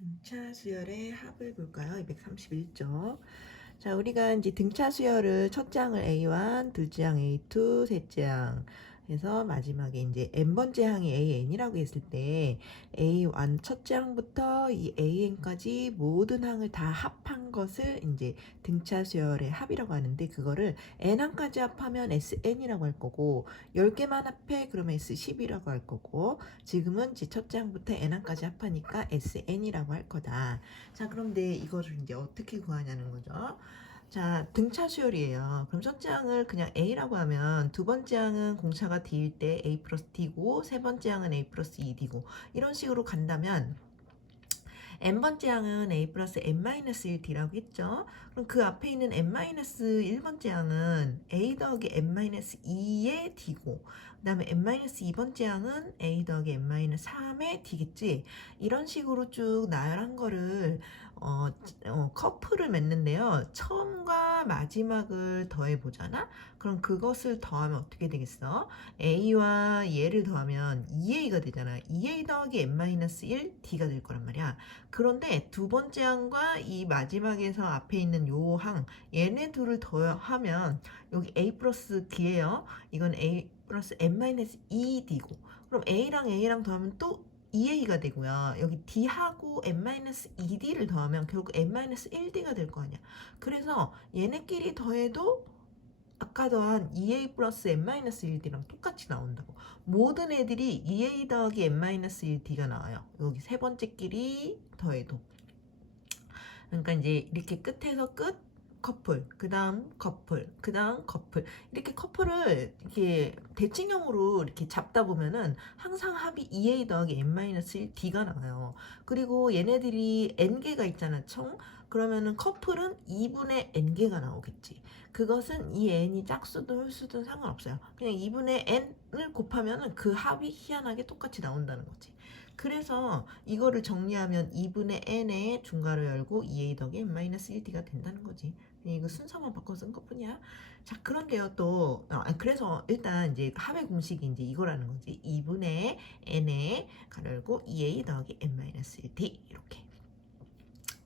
등차 수열의 합을 볼까요? 231쪽. 자, 우리가 이제 등차 수열을 첫 장을 A1, 둘째 장 A2, 셋째 장 해서 마지막에 이제 n번째 항이 AN이라고 했을 때 A1 첫째 항부터 이 AN까지 모든 항을 다 합한 것을 이제 등차 수열의 합이라고 하는데, 그거를 n항까지 합하면 SN이라고 할 거고 10개만 합해 그러면 S10이라고 할 거고, 지금은 이제 첫째 항부터 n항까지 합하니까 SN이라고 할 거다. 자, 그런데 이거를 이제 어떻게 구하냐는 거죠. 자, 등차 수열이에요. 그럼 첫째 항을 그냥 A라고 하면 두 번째 항은 공차가 D일 때 A 플러스 D고 세 번째 항은 A 플러스 2D고 이런 식으로 간다면 n번째 항은 A 플러스 N-1D라고 했죠. 그럼 그 앞에 있는 N-1번째 항은 A 더하기 N-2의 D고, 그 다음에 N-2번째 항은 A 더하기 N-3의 D겠지. 이런 식으로 쭉 나열한 거를 커플을 맺는데요. 처음과 마지막을 더해보잖아? 그럼 그것을 더하면 어떻게 되겠어? A와 얘를 더하면 2A가 되잖아. 2A 더하기 N-1 D가 될 거란 말이야. 그런데 두 번째 항과 이 마지막에서 앞에 있는 요 항, 얘네 둘을 더하면 여기 A 플러스 D예요. 이건 A 플러스 N-2D고, 그럼 A랑 A랑 더하면 또 2A가 되고요. 여기 D하고 N-2D를 더하면 결국 N-1D가 될 거 아니야. 그래서 얘네끼리 더해도 아까 더한 2A 플러스 N-1D랑 똑같이 나온다고. 모든 애들이 2A 더하기 N-1D가 나와요. 여기 세 번째끼리 더해도. 그러니까 이제 이렇게 끝에서 끝 커플, 그 다음 커플, 그 다음 커플, 이렇게 커플을 이렇게 대칭형으로 이렇게 잡다 보면은 항상 합이 2A 더하기 N-1D가 나와요. 그리고 얘네들이 N개가 있잖아, 총. 그러면은 커플은 2분의 N개가 나오겠지. 그것은 이 N이 짝수든 홀수든 상관없어요. 그냥 2분의 N을 곱하면은 그 합이 희한하게 똑같이 나온다는 거지. 그래서 이거를 정리하면 2분의 n의 중괄호 열고 2a 더하기 n-1d가 된다는 거지. 이거 순서만 바꿔 쓴 것뿐이야. 자, 그런데요 또 그래서 일단 이제 합의 공식이 이제 이거라는 거지. 2분의 n의 가로 열고 2a 더하기 n-1d 이렇게.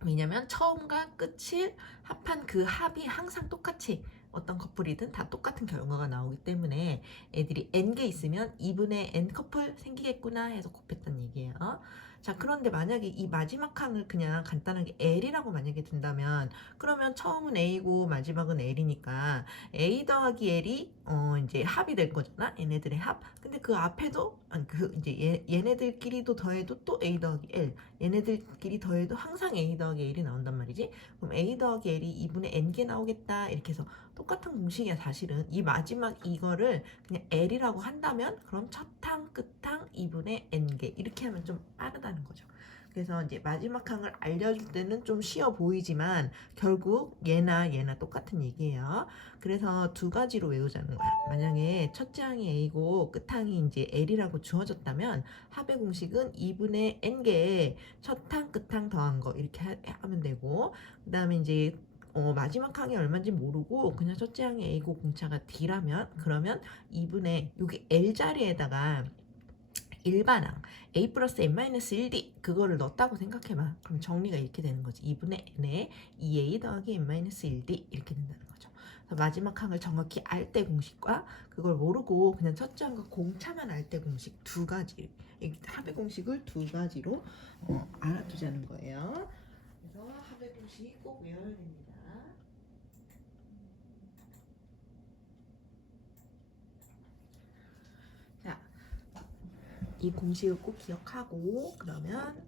왜냐면 처음과 끝을 합한 그 합이 항상 똑같이 어떤 커플이든 다 똑같은 결과가 나오기 때문에 애들이 n개 있으면 2분의 n 커플 생기겠구나 해서 곱했단 얘기예요. 자, 그런데 만약에 이 마지막 항을 그냥 간단하게 L이라고 만약에 든다면, 그러면 처음은 A고 마지막은 L이니까 A 더하기 L이 이제 합이 될 거잖아. 얘네들의 합. 근데 그 앞에도 아니 그 이제 얘네들끼리도 더해도 또 A 더하기 L, 얘네들끼리 더해도 항상 A 더하기 L이 나온단 말이지. 그럼 A 더하기 L이 2분의 N개 나오겠다 이렇게 해서 똑같은 공식이야. 사실은 이 마지막 이거를 그냥 L이라고 한다면 그럼 첫 항, 끝 항, 2분의 N개 이렇게 하면 좀 빠르다는 거죠. 그래서 이제 마지막 항을 알려줄 때는 좀 쉬워 보이지만 결국 얘나 똑같은 얘기예요. 그래서 두 가지로 외우자는 거야. 만약에 첫째 항이 A고 끝 항이 이제 L이라고 주어졌다면 합의 공식은 2분의 N개 첫 항, 끝 항 더한 거 이렇게 하면 되고, 그 다음에 이제 마지막 항이 얼마인지 모르고 그냥 첫째 항이 A고 공차가 D라면 그러면 2분의 여기 L 자리에다가 일반항 A 플러스 N-1D 그거를 넣었다고 생각해봐. 그럼 정리가 이렇게 되는 거지. 2분의 N에 2A 더하기 N-1D 이렇게 된다는 거죠. 그래서 마지막 항을 정확히 알 때 공식과 그걸 모르고 그냥 첫째 항과 공차만 알 때 공식 두 가지, 합의 공식을 두 가지로 알아두자는 거예요. 그래서 합의 공식 꼭 외워야 됩니다. 자, 이 공식을 꼭 기억하고 그러면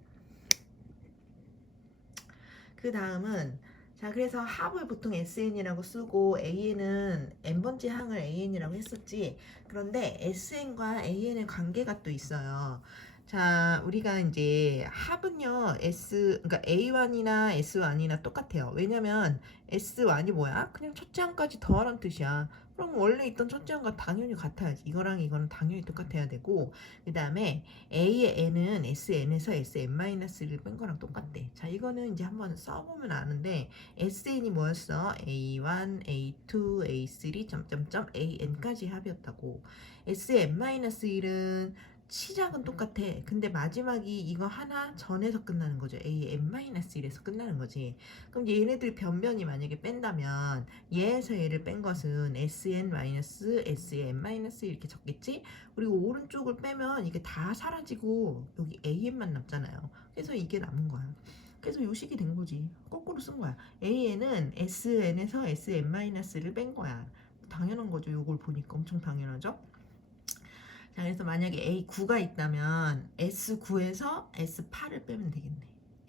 그 다음은, 자, 그래서 합을 보통 SN이라고 쓰고 AN은 n번째 항을 AN이라고 했었지. 그런데 SN과 AN의 관계가 또 있어요. 자, 우리가 이제 합은요, 그러니까 A1이나 S1이나 똑같아요. 왜냐면 S1이 뭐야? 그냥 첫째 항까지 더하라는 뜻이야. 그럼 원래 있던 첫째 항과 당연히 같아야지. 이거랑 이거는 당연히 똑같아야 되고, 그 다음에 A의 n은 SN에서 SN-를 뺀 거랑 똑같대. 자, 이거는 이제 한번 써보면 아는데, SN이 뭐였어? A1, A2, A3, AN까지 합이었다고. SN-1은 시작은 똑같아. 근데 마지막이 이거 하나 전에서 끝나는 거죠. an-1에서 끝나는 거지. 그럼 얘네들 변변이 만약에 뺀다면 얘에서 얘를 뺀 것은 sn-sn- 이렇게 적겠지? 그리고 오른쪽을 빼면 이게 다 사라지고 여기 an만 남잖아요. 그래서 이게 남은 거야. 그래서 요 식이 된 거지. 거꾸로 쓴 거야. an은 sn에서 sn-를 뺀 거야. 당연한 거죠. 요걸 보니까 엄청 당연하죠? 자, 그래서 만약에 A9가 있다면 S9에서 S8을 빼면 되겠네.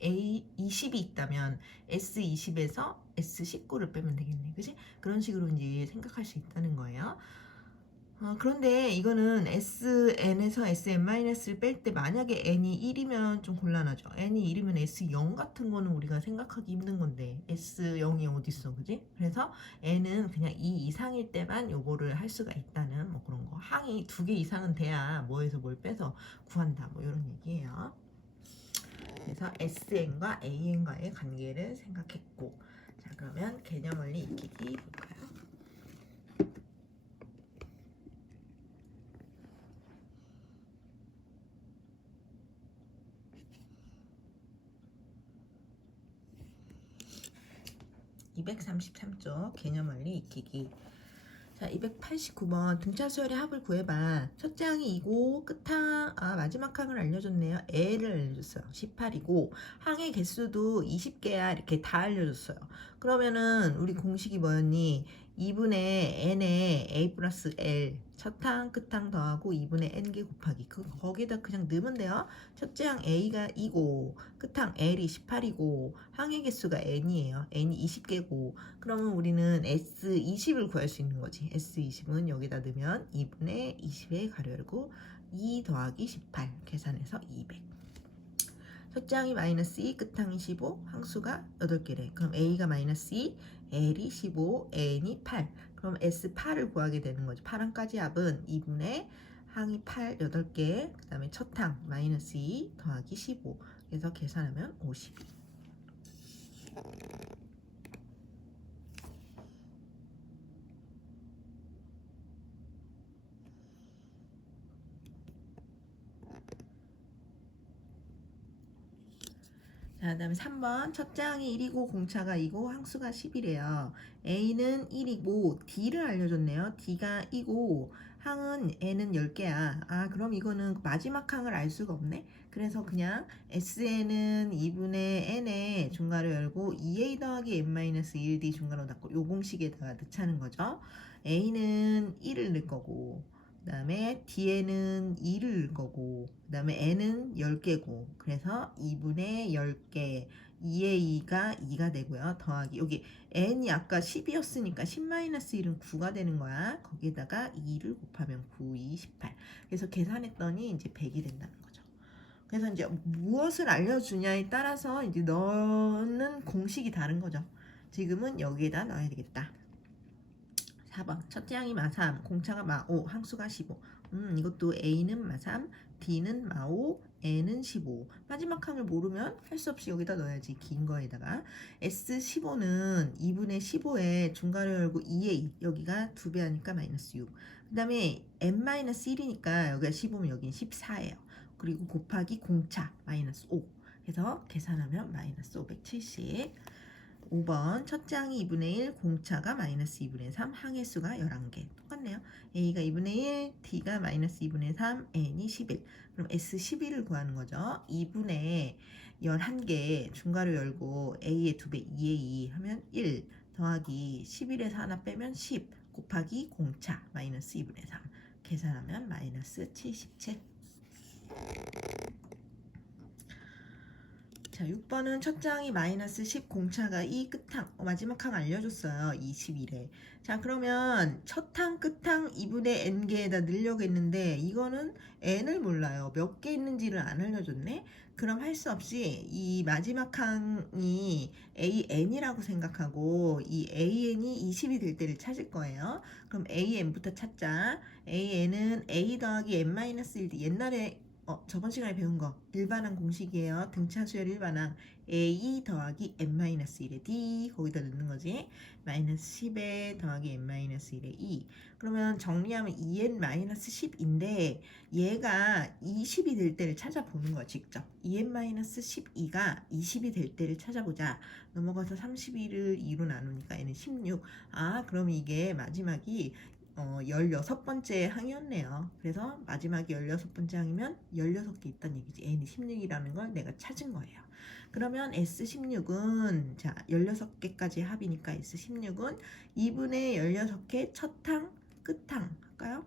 A20이 있다면 S20에서 S19를 빼면 되겠네. 그치? 그런 식으로 이제 생각할 수 있다는 거예요. 그런데 이거는 SN에서 SM-를 뺄 때 만약에 N이 1이면 좀 곤란하죠. N이 1이면 S0 같은 거는 우리가 생각하기 힘든 건데 S0이 어딨어, 그지? 그래서 N은 그냥 2 이상일 때만 요거를 할 수가 있다는 뭐 그런 거. 항이 2개 이상은 돼야 뭐에서 뭘 빼서 구한다, 뭐 이런 얘기예요. 그래서 SN과 AN과의 관계를 생각했고, 자, 그러면 개념 원리 익히기 볼까요? 233쪽 개념 원리 익히기. 자, 289번 등차 수열의 합을 구해봐. 첫째 항이 2고 끝항 마지막 항을 알려줬네요. L을 알려줬어요. 18이고 항의 개수도 20개야. 이렇게 다 알려줬어요. 그러면은 우리 공식이 뭐였니? 2분의 n에 a 플러스 l 첫항 끝항 더하고 2분의 n개 곱하기 거기다 그냥 넣으면 돼요. 첫째 항 a가 2고 끝항 l이 18이고 항의 개수가 n이에요. n이 20개고 그러면 우리는 S20을 구할 수 있는 거지. S20은 여기다 넣으면 2분의 20에 가로 열고 2 더하기 18 계산해서 200. 첫째 항이 마이너스 2, 끝항이 15, 항수가 8개래. 그럼 A가 마이너스 2, L이 15, N이 8. 그럼 S8을 구하게 되는 거지. 8항까지 합은 2분의 항이 8, 8개, 그 다음에 첫 항 마이너스 2 더하기 15. 그래서 계산하면 52. 자, 그 다음에 3번 첫째 항이 1이고 공차가 2고 항수가 10이래요. A는 1이고 D를 알려줬네요. D가 2고 항은 N은 10개야. 그럼 이거는 마지막 항을 알 수가 없네. 그래서 그냥 SN은 2분의 N에 중괄호 열고 2A 더하기 N-1D 중괄호 닫고 요 공식에다가 넣자는 거죠. A는 1을 넣을 거고 그 다음에 D에는 2를 넣을 거고 그 다음에 N은 10개고 그래서 2분의 10개 2의 2가 2가 되고요. 더하기 여기 N이 아까 10이었으니까 10-1은 9가 되는 거야. 거기에다가 2를 곱하면 9, 2, 18 그래서 계산했더니 이제 100이 된다는 거죠. 그래서 이제 무엇을 알려주냐에 따라서 이제 넣는 공식이 다른 거죠. 지금은 여기에다 넣어야 되겠다. 4번 첫째 항이 마3 공차가 마5 항수가 15 이것도 A는 마3 D는 마5 N은 15 마지막 항을 모르면 할 수 없이 여기다 넣어야지 긴 거에다가 S15는 2분의 15에 중괄호 열고 2에 2 여기가 2배 하니까 마이너스 6 그 다음에 n-1이니까 여기가 15면 여기는 14예요 그리고 곱하기 공차 마이너스 5 그래서 계산하면 마이너스 570 5번 첫째 항이 2분의 1, 공차가 마이너스 2분의 3, 항의 수가 11개. 똑같네요. A가 2분의 1, D가 마이너스 2분의 3, N이 11. 그럼 S11을 구하는 거죠. 2분의 11개 중괄호 열고 A의 2배 2의 2 하면 1 더하기 11에서 하나 빼면 10 곱하기 공차 마이너스 2분의 3 계산하면 마이너스 77. 자, 6번은 첫째 항이 마이너스 10, 공차가 2, 끝항 마지막 항 알려줬어요. 21에. 자, 그러면 첫 항, 끝항 2분의 n개에다 넣으려고 했는데 이거는 n을 몰라요. 몇 개 있는지를 안 알려줬네. 그럼 할 수 없이 이 마지막 항이 an이라고 생각하고 이 an이 20이 될 때를 찾을 거예요. 그럼 an부터 찾자. an은 a 더하기 n-1 옛날에 저번 시간에 배운 거 일반항 공식이에요. 등차 수열 일반항 a 더하기 n-1의 d 거기다 넣는 거지. 마이너스 10에 더하기 n-1의 2. 그러면 정리하면 2n-10인데 얘가 20이 될 때를 찾아보는 거야. 직접 2n-12가 20이 될 때를 찾아보자. 넘어가서 31을 2로 나누니까 얘는 16. 그럼 이게 마지막이 16번째 항이었네요. 그래서 마지막이 16번째 항이면 16개 있다는 얘기지. n이 16이라는 걸 내가 찾은 거예요. 그러면 S16은 자 16개까지 합이니까 S16은 2분의 16개 첫항 끝항 할까요?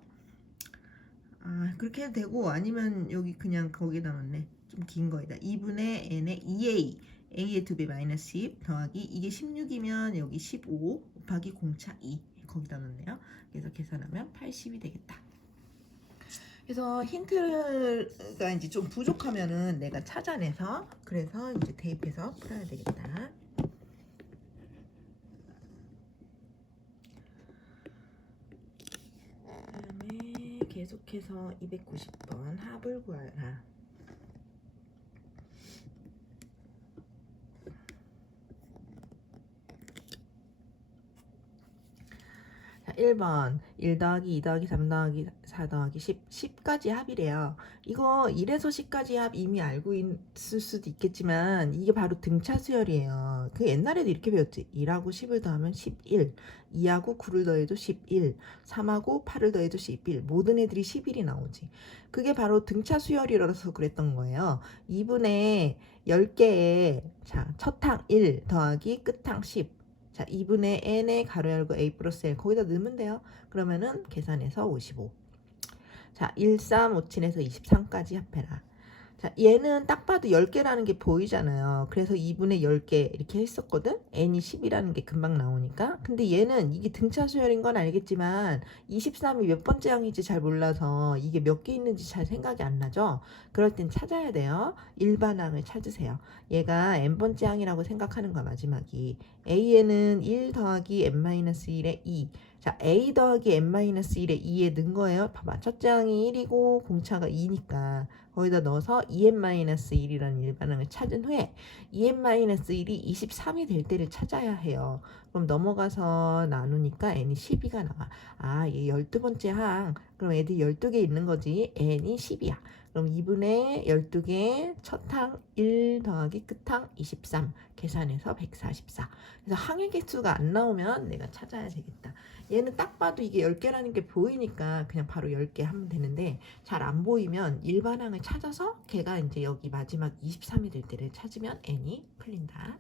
그렇게 해도 되고 아니면 여기 그냥 거기다 넣네. 좀 긴 거에다 2분의 n의 2a a의 2배 마이너스 10 더하기 이게 16이면 여기 15 곱하기 공차 2 거기다 넣네요. 그래서 계산하면 80이 되겠다. 그래서 힌트가 이제 좀 부족하면은 내가 찾아내서 그래서 이제 대입해서 풀어야 되겠다. 그다음에 계속해서 290번 합을 구하라. 자, 1번 1 더하기 2 더하기 3 더하기 4 더하기 10 10까지 합이래요. 이거 1에서 10까지 합 이미 알고 있을 수도 있겠지만 이게 바로 등차 수열이에요. 그 옛날에도 이렇게 배웠지. 1하고 10을 더하면 11 2하고 9를 더해도 11 3하고 8을 더해도 11 모든 애들이 11이 나오지. 그게 바로 등차 수열이라서 그랬던 거예요. 2분의 10개에 자, 첫항 1 더하기 끝항 10 자, 2분의 n의 가로 열고 a 플러스 l 거기다 넣으면 돼요. 그러면은 계산해서 55. 자, 1, 3, 5, 7에서 23까지 합해라. 자, 얘는 딱 봐도 10개라는 게 보이잖아요. 그래서 2분의 10개 이렇게 했었거든. n이 10이라는 게 금방 나오니까. 근데 얘는 이게 등차 수열인 건 알겠지만 23이 몇 번째 항인지 잘 몰라서 이게 몇 개 있는지 잘 생각이 안 나죠. 그럴 땐 찾아야 돼요. 일반항을 찾으세요. 얘가 n번째 항이라고 생각하는 거야. 마지막이. a에는 1 더하기 n-1의 2. 자, a 더하기 n-1의 2에 넣은 거예요. 봐봐. 첫째 항이 1이고 공차가 2니까 거기다 넣어서 2n-1이라는 일반항을 찾은 후에 2n-1이 23이 될 때를 찾아야 해요. 그럼 넘어가서 나누니까 n이 12가 나와. 얘 12번째 항. 그럼 애들이 12개 있는 거지. n이 10이야. 그럼 2분의 12개 첫항 1 더하기 끝항 23 계산해서 144. 그래서 항의 개수가 안 나오면 내가 찾아야 되겠다. 얘는 딱 봐도 이게 10개라는 게 보이니까 그냥 바로 10개 하면 되는데 잘 안 보이면 일반항을 찾아서 걔가 이제 여기 마지막 23이 될 때를 찾으면 n이 풀린다.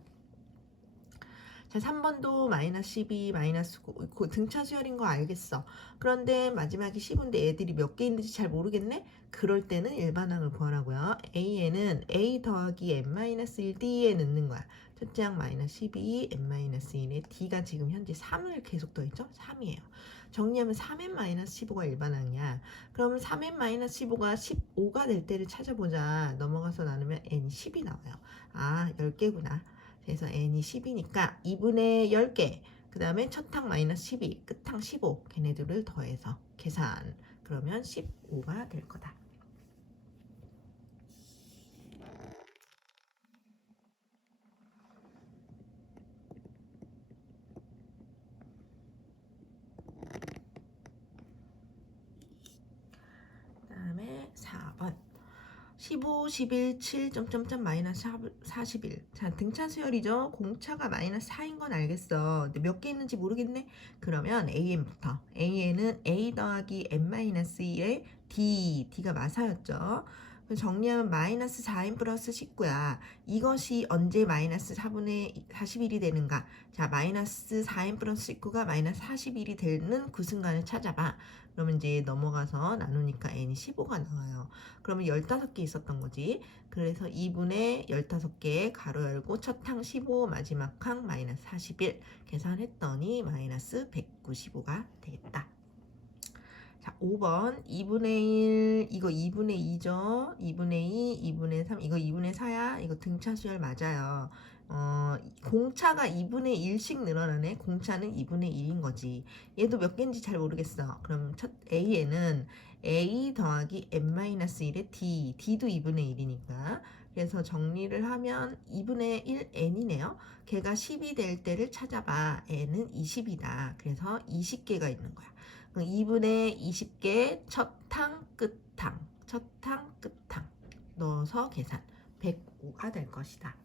자, 3번도 마이너스 12, 마이너스 9, 등차 수열인 거 알겠어. 그런데 마지막에 10인데 애들이 몇 개 있는지 잘 모르겠네? 그럴 때는 일반항을 구하라고요. a에는 a 더하기 n-1 d에 넣는 거야. 첫째 항 마이너스 12, n-1에 d가 지금 현재 3을 계속 더했죠? 3이에요. 정리하면 3n-15가 일반항이야. 그러면 3n-15가 15가 될 때를 찾아보자. 넘어가서 나누면 n이 10이 나와요. 10개구나. 그래서 n이 10이니까 2분의 10개 그 다음에 첫항 마이너스 12 끝항 15 걔네들을 더해서 계산 그러면 15가 될 거다. 그 다음에 4번 15, 11, 7, 점점점 마이너스 41. 자, 등차 수열이죠. 공차가 마이너스 4인 건 알겠어. 근데 몇 개 있는지 모르겠네. 그러면 AN부터. AN은 A 더하기 n-1의 D. D가 마사였죠. 정리하면 마이너스 4n 플러스 19야. 이것이 언제 마이너스 4분의 41이 되는가? 자, 마이너스 4n 플러스 19가 마이너스 41이 되는 그 순간을 찾아봐. 그러면 이제 넘어가서 나누니까 n이 15가 나와요. 그러면 15개 있었던 거지. 그래서 2분의 15개 가로 열고 첫항 15 마지막 항 마이너스 41 계산했더니 마이너스 195가 되겠다. 자, 5번 2분의 1 이거 2분의 2죠. 2분의 2, 2분의 3 이거 2분의 4야. 이거 등차 수열 맞아요. 공차가 2분의 1씩 늘어나네. 공차는 2분의 1인 거지. 얘도 몇 개인지 잘 모르겠어. 그럼 첫 A에는 A 더하기 n-1의 D, D도 2분의 1이니까. 그래서 정리를 하면 2분의 1 n이네요. 걔가 10이 될 때를 찾아봐. n은 20이다. 그래서 20개가 있는 거야. 그럼 2분의 20개 첫탕 끝탕 첫탕 끝탕 넣어서 계산 105가 될 것이다.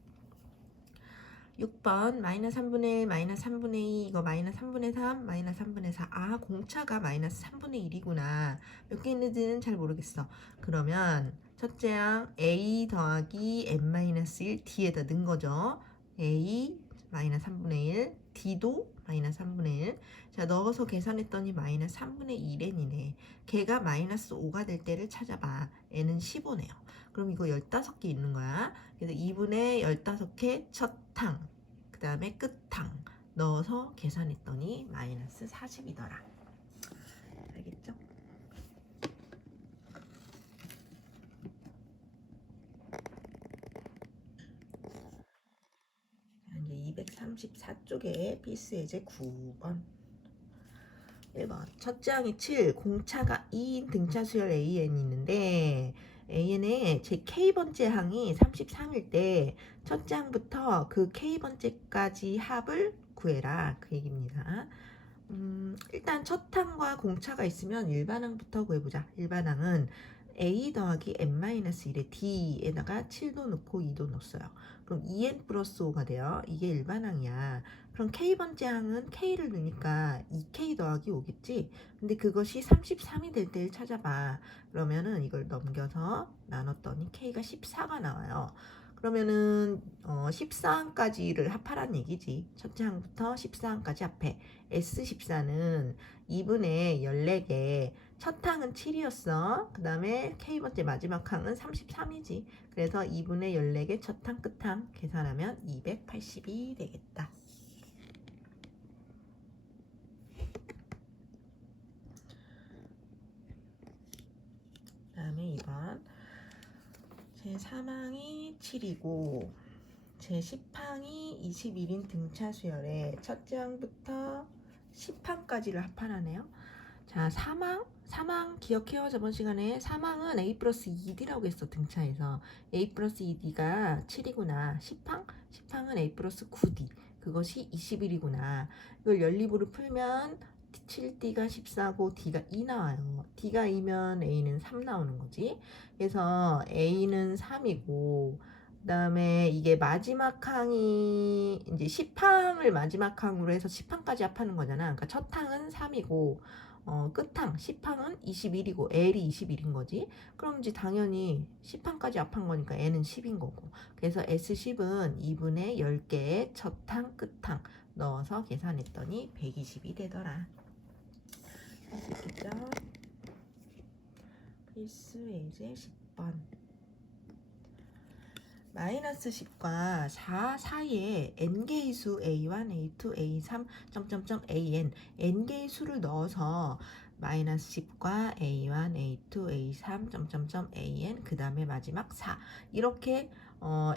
6번 마이너스 3분의 1 마이너스 3분의 2 이거 마이너스 3분의 3 마이너스 3분의 4. 아, 공차가 마이너스 3분의 1이구나. 몇 개 있는지는 잘 모르겠어. 그러면 첫째 항 a 더하기 n-1 d에다 넣은 거죠. a 마이너스 3분의 1 d도 마이너스 3분의 1. 자, 넣어서 계산했더니 마이너스 3분의 1n이네. 걔가 마이너스 5가 될 때를 찾아봐. n은 15네요. 그럼 이거 15개 있는 거야. 그래서 2분의 15개 첫탕, 그 다음에 끝탕 넣어서 계산했더니 마이너스 40이더라. 알겠죠? 이제 234쪽에 필수 예제 9번. 1번 첫째 항이 7, 공차가 2인 등차 수열 AN이 있는데 AN의 제 K번째 항이 33일 때 첫째 항부터 그 K번째까지 합을 구해라. 그 얘기입니다. 일단 첫 항과 공차가 있으면 일반항부터 구해보자. 일반항은 A 더하기 n-1의 D에다가 7도 넣고 2도 넣었어요. 그럼 2n 플러스 5가 돼요. 이게 일반항이야. 그럼 K번째 항은 K를 넣으니까 2K 더하기 5겠지? 근데 그것이 33이 될 때를 찾아봐. 그러면은 이걸 넘겨서 나눴더니 K가 14가 나와요. 그러면은 14항까지를 합하란 얘기지. 첫째 항부터 14항까지 합해. S14는 2분의 14개. 첫 항은 7이었어. 그 다음에 K번째 마지막 항은 33이지. 그래서 2분의 14개 첫 항 끝항 계산하면 280이 되겠다. 그 다음에 2번 제 3항이 7이고 제 10항이 21인 등차 수열에 첫째 항부터 10항까지를 합하라네요. 자, 3항 기억해요. 저번 시간에 3항은 A 플러스 2D라고 했어. 등차에서 A 플러스 2D가 7이구나. 10항은 A 플러스 9D 그것이 21이구나. 이걸 연립으로 풀면 7D가 14고 D가 2 나와요. D가 2면 A는 3 나오는 거지. 그래서 A는 3이고 그 다음에 이게 마지막 항이 이제 10항을 마지막 항으로 해서 10항까지 합하는 거잖아. 그러니까 첫 항은 3이고 끝항 10항은 21이고 L이 21인 거지. 그럼 이제 당연히 10항까지 합한 거니까 N은 10인 거고. 그래서 S10은 2분의 10개의 첫항 끝항 넣어서 계산했더니 120이 되더라. 할 수 있겠죠? 필수 예제 10번. 마이너스 10과 4 사이에 n개의 수 A1, A2, A3, an, n개의 수를 넣어서 마이너스 10과 A1, A2, A3, an, 그 다음에 마지막 4 이렇게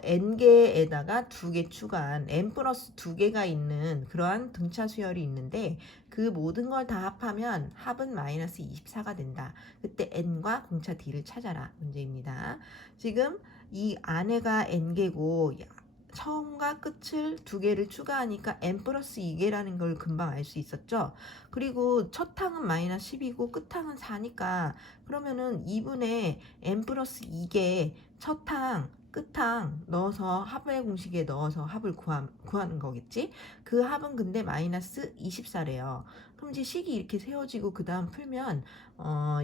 n개에다가 2개 추가한 n 플러스 2개가 있는 그러한 등차 수열이 있는데 그 모든 걸 다 합하면 합은 마이너스 24가 된다. 그때 n과 공차 d를 찾아라 문제입니다. 지금 이 안에가 n개고 처음과 끝을 2개를 추가하니까 n 플러스 2개라는 걸 금방 알 수 있었죠. 그리고 첫 항은 마이너스 10이고 끝 항은 4니까 그러면은 2분의 n 플러스 2개 첫 항 끝항 넣어서 합의 공식에 넣어서 합을 구하는 거겠지. 그 합은 근데 마이너스 24래요. 그럼 이제 식이 이렇게 세워지고 그 다음 풀면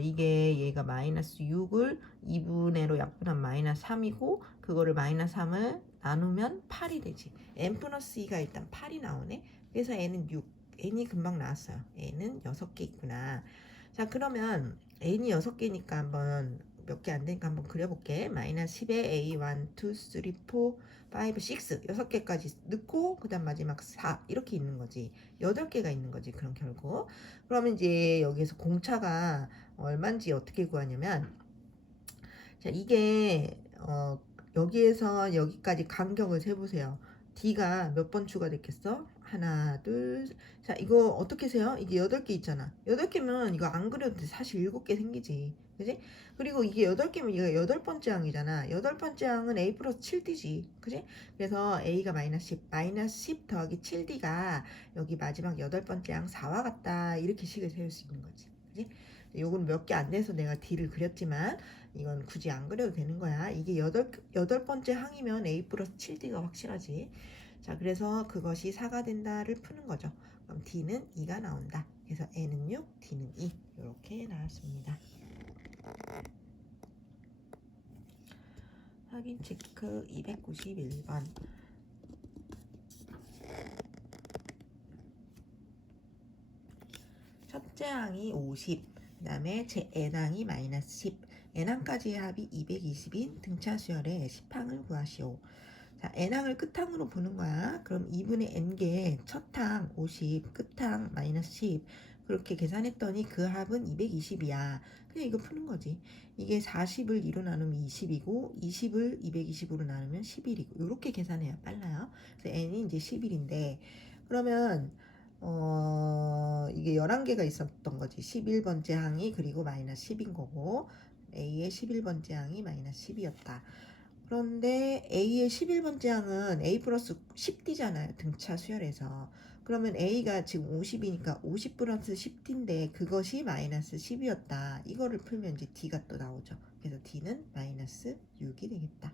이게 얘가 마이너스 6을 2분의로 약분한 마이너스 3이고 그거를 마이너스 3을 나누면 8이 되지. n 플러스 2가 일단 8이 나오네. 그래서 n은 6. n이 금방 나왔어요. n은 6개 있구나. 자, 그러면 n이 6개니까 한번 몇 개 안 되니까 한번 그려볼게. 마이너스 10에 A1, 2, 3, 4, 5, 6 6개까지 넣고 그 다음 마지막 4 이렇게 있는 거지. 8개가 있는 거지. 그럼 결국 그러면 이제 여기에서 공차가 얼마인지 어떻게 구하냐면 자, 이게 여기에서 여기까지 간격을 세보세요. D가 몇 번 추가됐겠어? 하나, 둘. 자, 이거 어떻게 세요? 이게 8개 있잖아. 8개면 이거 안 그려도 돼. 사실 7개 생기지. 그지? 그리고 이게 8개면 이거 8번째 항이잖아. 8번째 항은 A 플러스 7D지. 그지? 그래서 A가 마이너스 10, 마이너스 10 더하기 7D가 여기 마지막 8번째 항 4와 같다. 이렇게 식을 세울 수 있는 거지. 그지? 요건 몇 개 안 돼서 내가 D를 그렸지만 이건 굳이 안 그려도 되는 거야. 이게 8번째 항이면 A 플러스 7D가 확실하지. 자, 그래서 그것이 4가 된다를 푸는 거죠. 그럼 D는 2가 나온다. 그래서 N은 6, D는 2. 이렇게 나왔습니다. 확인 체크 291번. 첫째 항이 50, 그 다음에 제 N항이 마이너스 10, N항까지의 합이 220인 등차 수열의 10항을 구하시오. 자, N항을 끝항으로 보는 거야. 그럼 2분의 N개 첫항 50, 끝항 마이너스 10 그렇게 계산했더니 그 합은 220이야. 그냥 이거 푸는 거지. 이게 40을 2로 나누면 20이고 20을 220으로 나누면 11이고 이렇게 계산해야 빨라요. 그래서 N이 이제 11인데 그러면 이게 11개가 있었던 거지. 11번째 항이 그리고 마이너스 10인 거고 A의 11번째 항이 마이너스 10이었다. 그런데 A의 11번째 항은 A 플러스 10D잖아요. 등차 수열에서. 그러면 A가 지금 50이니까 50 플러스 10D인데 그것이 마이너스 10이었다. 이거를 풀면 이제 D가 또 나오죠. 그래서 D는 마이너스 6이 되겠다.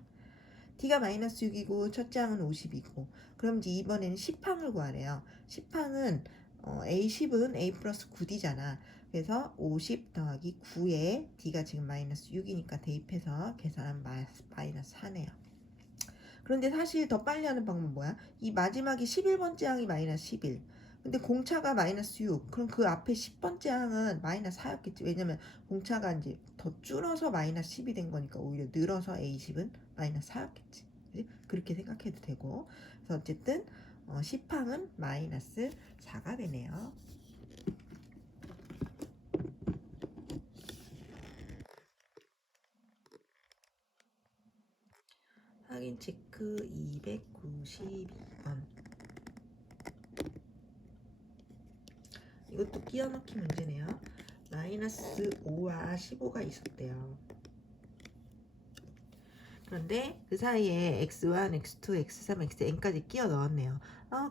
D가 마이너스 6이고 첫째 항은 50이고 그럼 이제 이번에는 10항을 구하래요. 10항은 A10은 A 플러스 9D잖아. 그래서 50 더하기 9에 D가 지금 마이너스 6이니까 대입해서 계산하면 마이너스 4네요. 그런데 사실 더 빨리 하는 방법은 뭐야? 이 마지막에 11번째 항이 마이너스 11. 근데 공차가 마이너스 6. 그럼 그 앞에 10번째 항은 마이너스 4였겠지. 왜냐면 공차가 이제 더 줄어서 마이너스 10이 된 거니까 오히려 늘어서 A10은 마이너스 4였겠지. 그치? 그렇게 생각해도 되고. 그래서 어쨌든 10항은 마이너스 4가 되네요. 확인 체크 292번. 이것도 끼워 넣기 문제네요. 마이너스 5와 15가 있었대요. 그런데 그 사이에 x1, x2, x3, xn까지 끼워 넣었네요.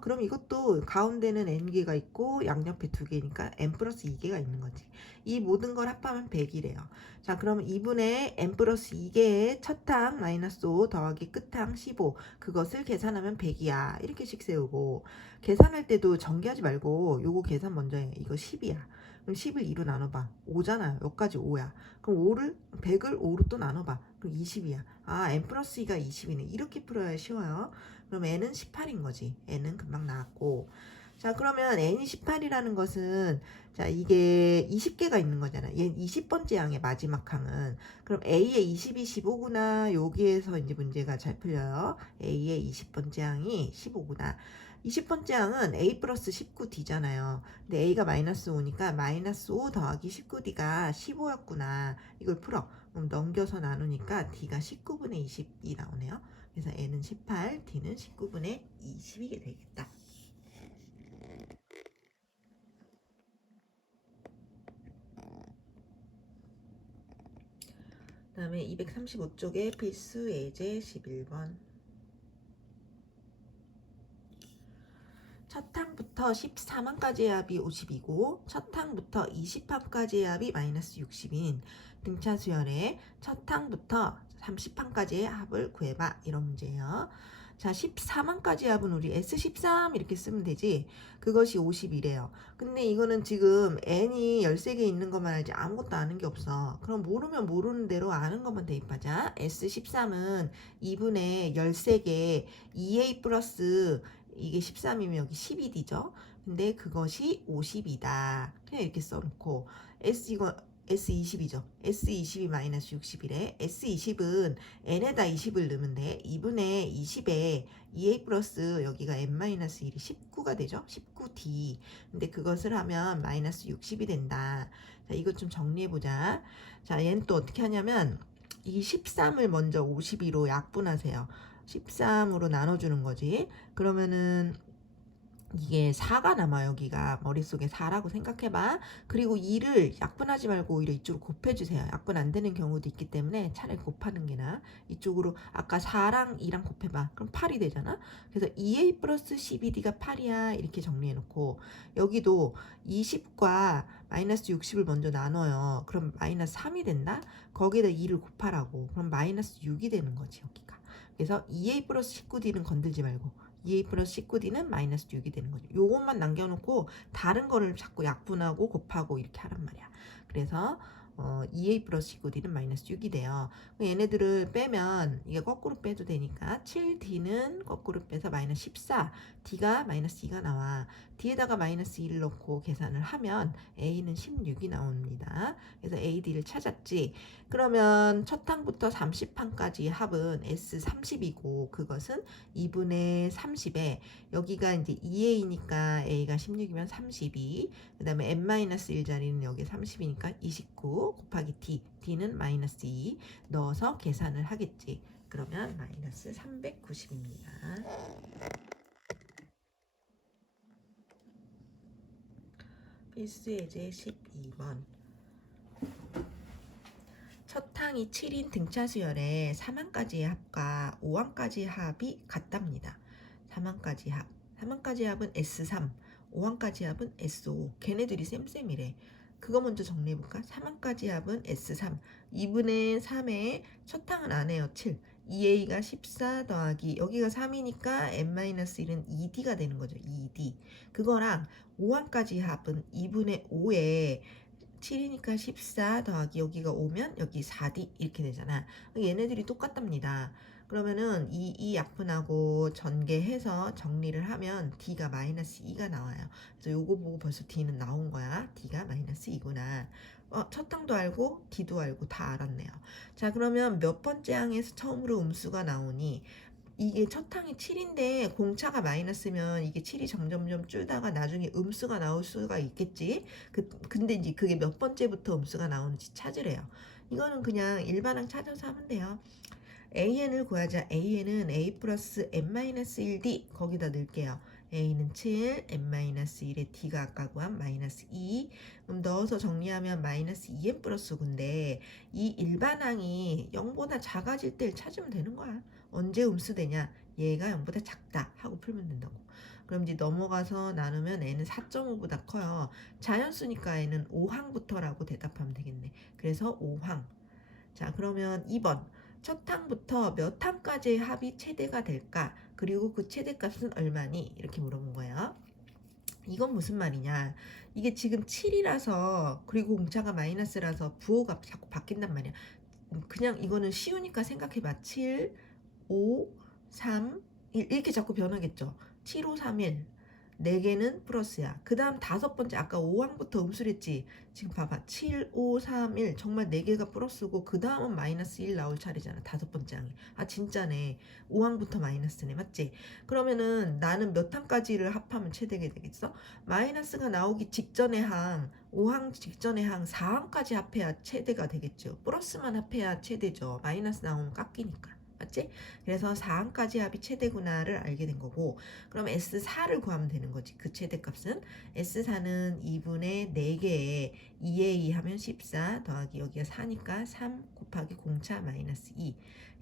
그럼 이것도 가운데는 n개가 있고 양옆에 2개니까 n 플러스 2개가 있는 거지. 이 모든 걸 합하면 100이래요. 자, 그럼 2분의 n 플러스 2개의 첫항 마이너스 5 더하기 끝항 15 그것을 계산하면 100이야. 이렇게씩 세우고 계산할 때도 전개하지 말고 요거 계산 먼저 해. 이거 10이야. 그럼 10을 2로 나눠봐. 5잖아요. 여기까지 5야. 그럼 100을 5로 또 나눠봐. 그럼 20이야. n 플러스 2가 20이네. 이렇게 풀어야 쉬워요. 그럼 n은 18인 거지. n은 금방 나왔고. 자, 그러면 n이 18이라는 것은 자, 이게 20개가 있는 거잖아. 얘 20번째 항의 마지막 항은. 그럼 A의 20이 15구나. 여기에서 이제 문제가 잘 풀려요. A의 20번째 항이 15구나. 20번째 항은 A 플러스 19D잖아요. 근데 A가 마이너스 5니까 마이너스 5 더하기 19D가 15였구나. 이걸 풀어. 그럼 넘겨서 나누니까 D가 19분의 20이 나오네요. 그래서 N은 18, D는 19분의 20이게 되겠다. 그 다음에 235쪽에 필수 예제 11번. 첫 항부터 14항까지의 합이 50이고 첫 항부터 20항까지의 합이 마이너스 60인 등차 수열의 첫 항부터 30항까지의 합을 구해봐. 이런 문제예요. 자, 14항까지의 합은 우리 S13 이렇게 쓰면 되지. 그것이 50이래요. 근데 이거는 지금 n이 13개 있는 것만 알지 아무것도 아는 게 없어. 그럼 모르면 모르는 대로 아는 것만 대입하자. S13은 2분의 13개 2a 플러스 이게 13이면 여기 12D죠. 근데 그것이 50이다. 그냥 이렇게 써놓고 이거 S20이죠. S20이 마이너스 60이래. S20은 n에다 20을 넣으면 돼. 2분의 20에 2a 플러스 여기가 n-1이 19가 되죠. 19D. 근데 그것을 하면 마이너스 60이 된다. 자, 이것 좀 정리해보자. 자, 얘는 또 어떻게 하냐면 이 13을 먼저 52로 약분하세요. 13으로 나눠주는 거지. 그러면은 이게 4가 남아 여기가 머릿속에 4라고 생각해봐. 그리고 2를 약분하지 말고 오히려 이쪽으로 곱해주세요. 약분 안 되는 경우도 있기 때문에 차라리 곱하는 게 나아. 이쪽으로 아까 4랑 2랑 곱해봐. 그럼 8이 되잖아. 그래서 2a 플러스 12d가 8이야. 이렇게 정리해놓고 여기도 20과 마이너스 60을 먼저 나눠요. 그럼 마이너스 3이 된다. 거기에다 2를 곱하라고. 그럼 마이너스 6이 되는 거지 여기가. 그래서 2a 플러스 19d는 건들지 말고 2a 플러스 19d는 마이너스 6이 되는 거죠. 요것만 남겨놓고 다른 거를 자꾸 약분하고 곱하고 이렇게 하란 말이야. 그래서 2a 플러스 19d는 마이너스 6이 돼요. 얘네들을 빼면 이게 거꾸로 빼도 되니까 7d는 거꾸로 빼서 마이너스 14, d가 마이너스 2가 나와. d에다가 마이너스 2를 넣고 계산을 하면 a는 16이 나옵니다. 그래서 a, d를 찾았지. 그러면 첫 항부터 30항까지 합은 S30이고 그것은 2분의 30에 여기가 이제 2a니까 a가 16이면 32, 그 다음에 n-1 자리는 여기 30이니까 29 곱하기 d는 마이너스 2 넣어서 계산을 하겠지. 그러면 마이너스 390입니다. 필수 예제 12번. 첫 항이 7인 등차수열의 3항까지의 합과 5항까지의 합이 같답니다. 3항까지 합. 3항까지 합은 S3, 5항까지 합은 S5. 걔네들이 쌤쌤이래. 그거 먼저 정리해볼까? 3항까지 합은 S3. 2분의 3에 첫 항은 안 해요. 7. 2a가 14 더하기 여기가 3이니까 n-1은 2d가 되는 거죠. 2d. 그거랑 5항까지 합은 2분의 5에 7이니까 14 더하기 여기가 5면 여기 4d 이렇게 되잖아. 얘네들이 똑같답니다. 그러면은 이 약분하고 전개해서 정리를 하면 d가 마이너스 2가 나와요. 그래서 요거 보고 벌써 d는 나온 거야. d가 마이너스 2구나. 첫 항도 알고 d도 알고 다 알았네요. 자, 그러면 몇 번째 항에서 처음으로 음수가 나오니 이게 첫 항이 7인데 공차가 마이너스면 이게 7이 점점점 줄다가 나중에 음수가 나올 수가 있겠지. 근데 이제 그게 몇 번째부터 음수가 나오는지 찾으래요. 이거는 그냥 일반항 찾아서 하면 돼요. AN을 구하자. AN은 A 플러스 n-1d 거기다 넣을게요. A는 7, n-1에 D가 아까 구한 마이너스 2. 그럼 넣어서 정리하면 마이너스 2n 플러스 9인데 이 일반항이 0보다 작아질 때를 찾으면 되는 거야. 언제 음수되냐? 얘가 0보다 작다 하고 풀면 된다고. 그럼 이제 넘어가서 나누면 n은 4.5보다 커요. 자연수니까 n은 5항부터라고 대답하면 되겠네. 그래서 5항. 자, 그러면 2번. 첫 항부터 몇 항까지의 합이 최대가 될까? 그리고 그 최대값은 얼마니? 이렇게 물어본 거예요. 이건 무슨 말이냐? 이게 지금 7이라서 그리고 공차가 마이너스라서 부호가 자꾸 바뀐단 말이야. 그냥 이거는 쉬우니까 생각해봐. 7, 5, 3, 1 이렇게 자꾸 변하겠죠. 7, 5, 3, 1. 4개는 플러스야. 그 다음 다섯 번째 아까 5항부터 음수랬지. 지금 봐봐. 7, 5, 3, 1 정말 4개가 플러스고 그 다음은 마이너스 1 나올 차례잖아. 다섯 번째 항이. 아 진짜네. 5항부터 마이너스네. 맞지? 그러면은 나는 몇 항까지를 합하면 최대가 되겠어? 마이너스가 나오기 직전의 항 5항 직전의 항 4항까지 합해야 최대가 되겠죠. 플러스만 합해야 최대죠. 마이너스 나오면 깎이니까. 맞지? 그래서 4항까지 합이 최대구나를 알게 된 거고 그럼 S4를 구하면 되는 거지. 그 최대값은 S4는 2분의 4개에 2A 하면 14 더하기 여기가 4니까 3 곱하기 공차 마이너스 2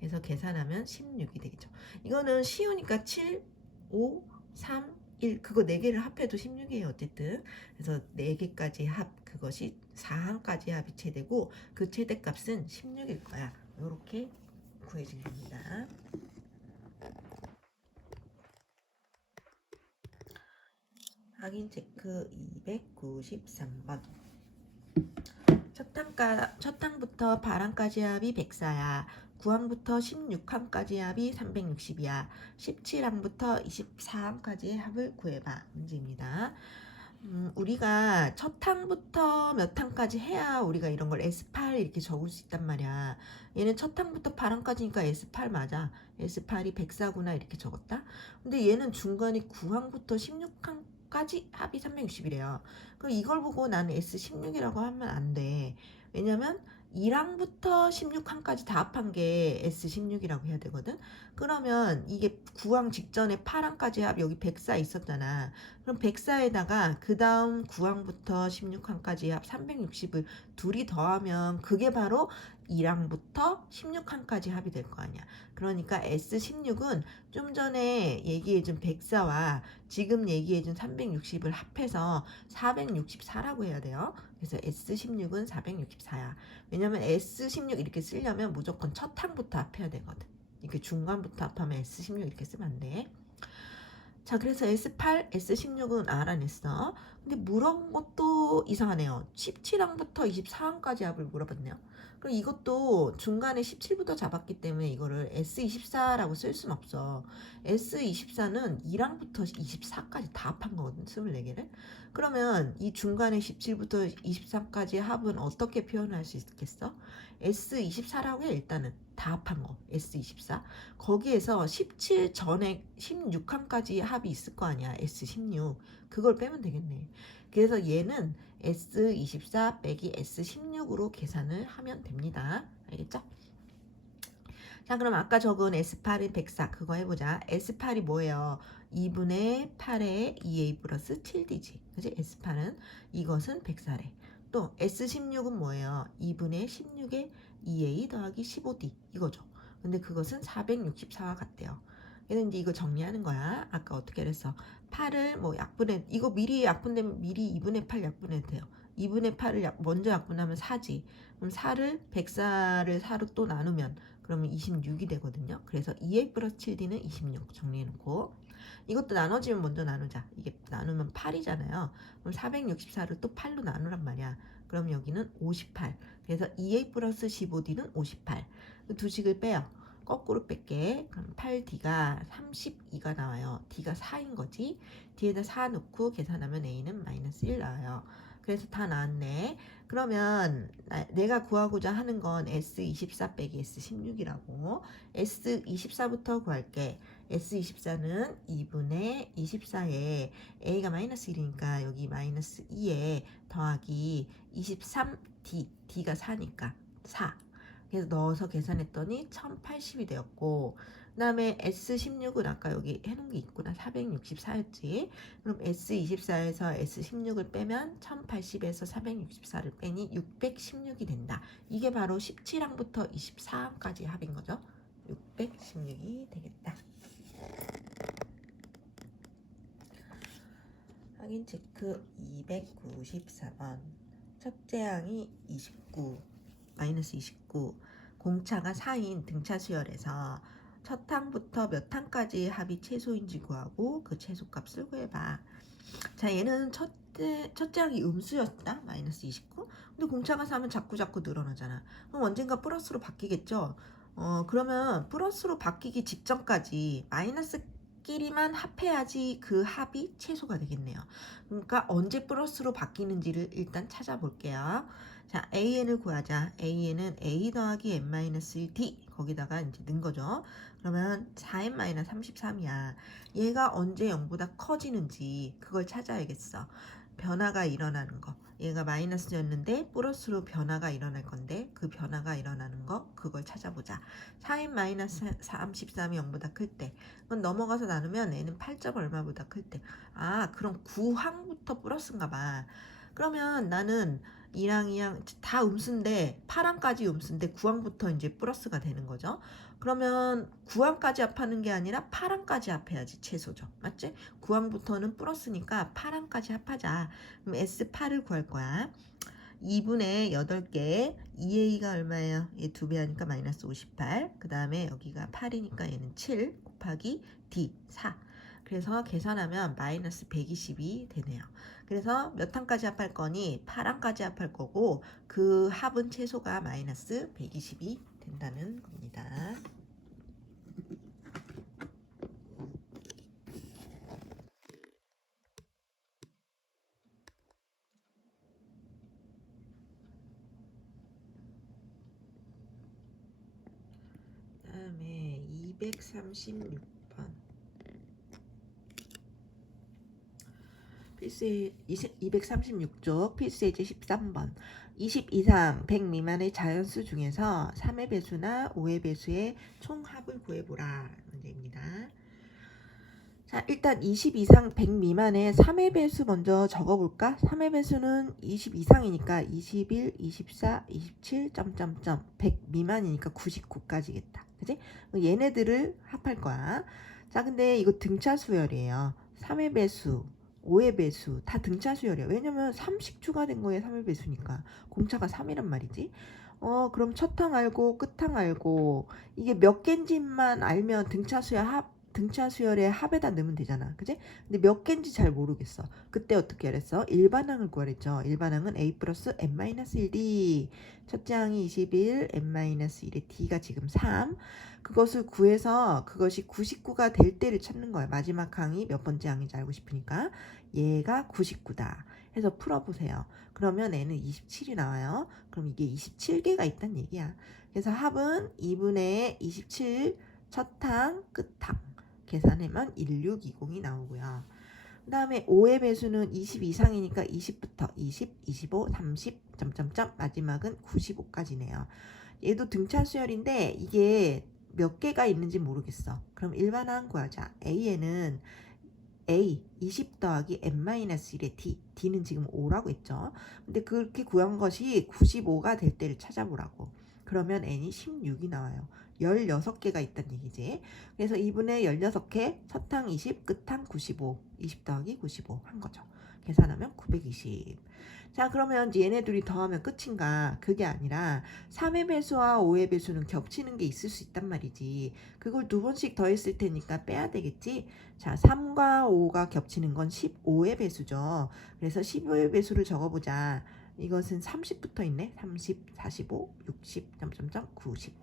해서 계산하면 16이 되겠죠. 이거는 쉬우니까 7, 5, 3, 1 그거 4개를 합해도 16이에요. 어쨌든 그래서 4개까지 합 그것이 4항까지 합이 최대고 그 최대값은 16일 거야. 이렇게 구해진 겁니다. 확인 체크 293번. 첫 항부터 8항까지 합이 104야. 9항부터 16항까지 합이 360이야. 17항부터 24항까지의 합을 구해봐. 문제입니다. 우리가 첫 항부터 몇 항까지 해야 우리가 이런 걸 S8 이렇게 적을 수 있단 말이야. 얘는 첫 항부터 8항까지니까 S8 맞아. S8이 104구나 이렇게 적었다. 근데 얘는 중간이 9항부터 16항까지 합이 360이래요. 그럼 이걸 보고 나는 S16이라고 하면 안 돼. 왜냐면 1항부터 16항까지 다 합한 게 S16이라고 해야 되거든. 그러면 이게 9항 직전에 8항까지 합 여기 104 있었잖아. 그럼 104에다가 그 다음 9항부터 16항까지 합 360을 둘이 더하면 그게 바로 1항부터 16항까지 합이 될 거 아니야. 그러니까 S16은 좀 전에 얘기해준 104와 지금 얘기해준 360을 합해서 464라고 해야 돼요. 그래서 S16은 464야. 왜냐면 S16 이렇게 쓰려면 무조건 첫 항부터 합해야 되거든. 이렇게 중간부터 합하면 S16 이렇게 쓰면 안 돼. 자, 그래서 S8, S16은 알아냈어. 근데 물어본 것도 이상하네요. 17항부터 24항까지 합을 물어봤네요. 그럼 이것도 중간에 17부터 잡았기 때문에 이거를 S24라고 쓸 순 없어. S24는 1항부터 24까지 다 합한 거거든, 24개를. 그러면 이 중간에 17부터 23까지 합은 어떻게 표현할 수 있겠어? S24라고 해, 일단은. 다 합한 거, S24. 거기에서 17 전에 16항까지 합이 있을 거 아니야. S16. 그걸 빼면 되겠네. 그래서 얘는 S24 빼기 S16으로 계산을 하면 됩니다. 알겠죠? 자, 그럼 아까 적은 S8은 104 그거 해보자. S8이 뭐예요? 2분의 8의 2A 플러스 7D지. 그치? S8은 이것은 104래. 또 S16은 뭐예요? 2분의 16의 2A 더하기 15D 이거죠. 근데 그것은 464와 같대요. 그래서 이제 이거 정리하는 거야. 아까 어떻게 그랬어? 8을 뭐 약분해, 이거 미리 약분되면 미리 2분의 8 약분해도 돼요. 2분의 8을 먼저 약분하면 4지. 그럼 4를 104를 4로 또 나누면 그러면 26이 되거든요. 그래서 2a 플러스 7d는 26 정리해놓고 이것도 나눠지면 먼저 나누자. 이게 나누면 8이잖아요. 그럼 464를 또 8로 나누란 말이야. 그럼 여기는 58. 그래서 2a 플러스 15d는 58. 두 식을 빼요. 거꾸로 뺄게. 그럼 8d가 32가 나와요. d가 4인 거지. 뒤에다 4 넣고 계산하면 a는 마이너스 1 나와요. 그래서 다 나왔네. 그러면 내가 구하고자 하는 건 S24 빼기 S16이라고. S24부터 구할게. S24는 2분의 24에 A가 마이너스 1이니까 여기 마이너스 2에 더하기 23D, D가 4니까 4. 그래서 넣어서 계산했더니 1080이 되었고, 그 다음에 S16은 아까 여기 해놓은 게 있구나. 464였지. 그럼 S24에서 S16을 빼면 1080에서 464를 빼니 616이 된다. 이게 바로 17항부터 24항까지 합인 거죠. 616이 되겠다. 확인 체크 294번. 첫째 항이 29, 마이너스 29. 공차가 4인 등차 수열에서 첫 항부터 몇 항까지 합이 최소인지 구하고 그 최소값을 구해봐. 자, 얘는 첫째 항이 음수였다. 마이너스 29. 근데 공차가 4면 자꾸 늘어나잖아. 그럼 언젠가 플러스로 바뀌겠죠. 그러면 플러스로 바뀌기 직전까지 마이너스끼리만 합해야지 그 합이 최소가 되겠네요. 그러니까 언제 플러스로 바뀌는지를 일단 찾아볼게요. 자, AN을 구하자. AN은 A 더하기 N-1D 거기다가 이제 넣은 거죠. 그러면 4N-33이야. 얘가 언제 0보다 커지는지 그걸 찾아야겠어. 변화가 일어나는 거. 얘가 마이너스였는데 플러스로 변화가 일어날 건데 그 변화가 일어나는 거 그걸 찾아보자. 4n-33이 0보다 클 때. 그건 넘어가서 나누면 얘는 8점 얼마보다 클 때. 아, 그럼 9항부터 플러스인가 봐. 그러면 나는 1항, 2항 다 음수인데 8항까지 음수인데 9항부터 이제 플러스가 되는 거죠. 그러면 9항까지 합하는 게 아니라 8항까지 합해야지 최소죠. 맞지? 9항부터는 플러스니까 8항까지 합하자. 그럼 S8을 구할 거야. 2분의 8개 2a가 얼마예요? 얘 2배 하니까 마이너스 58. 그 다음에 여기가 8이니까 얘는 7 곱하기 d 4. 그래서 계산하면 마이너스 120이 되네요. 그래서 몇 항까지 합할 거니? 8항까지 합할 거고 그 합은 최소가 마이너스 120이 된다는 겁니다. 다음에 236번. 필수 236쪽 필수 예제 13번. 20 이상 100 미만의 자연수 중에서 3의 배수나 5의 배수의 총합을 구해보라 문제입니다. 자, 일단 20 이상 100 미만의 3의 배수 먼저 적어볼까? 3의 배수는 20 이상이니까 21, 24, 27, 100 미만이니까 99까지겠다. 그치? 얘네들을 합할 거야. 자, 근데 이거 등차 수열이에요. 3의 배수, 5의 배수 다 등차 수열이에요. 왜냐면 3씩 추가된 거에 3의 배수니까. 공차가 3이란 말이지. 그럼 첫항 알고 끝항 알고 이게 몇 개인지만 알면 등차 수열의 합에다 넣으면 되잖아. 그지? 근데 몇 개인지 잘 모르겠어. 그때 어떻게 하랬어? 일반항을 구하랬죠. 일반항은 a 플러스 n-1d. 첫째 항이 21, n-1의 d가 지금 3. 그것을 구해서 그것이 99가 될 때를 찾는 거야. 마지막 항이 몇 번째 항인지 알고 싶으니까. 얘가 99다. 해서 풀어보세요. 그러면 n은 27이 나와요. 그럼 이게 27개가 있단 얘기야. 그래서 합은 2분의 27 첫항 끝항 계산하면 1620이 나오고요. 그 다음에 5의 배수는 20 이상이니까 20부터 20, 25, 30, 마지막은 95까지네요. 얘도 등차 수열인데 이게 몇 개가 있는지 모르겠어. 그럼 일반항 구하자. A에는 A 20 더하기 n-1의 D는 지금 5라고 했죠. 근데 그렇게 구한 것이 95가 될 때를 찾아보라고. 그러면 n이 16이 나와요. 16개가 있다는 얘기지. 그래서 2분의 16개, 첫항 20, 끝항 95, 20 더하기 95 한 거죠. 계산하면 920. 자, 그러면 이제 얘네 둘이 더하면 끝인가? 그게 아니라 3의 배수와 5의 배수는 겹치는 게 있을 수 있단 말이지. 그걸 두 번씩 더했을 테니까 빼야 되겠지? 자, 3과 5가 겹치는 건 15의 배수죠. 그래서 15의 배수를 적어보자. 이것은 30부터 있네. 30, 45, 60, 90.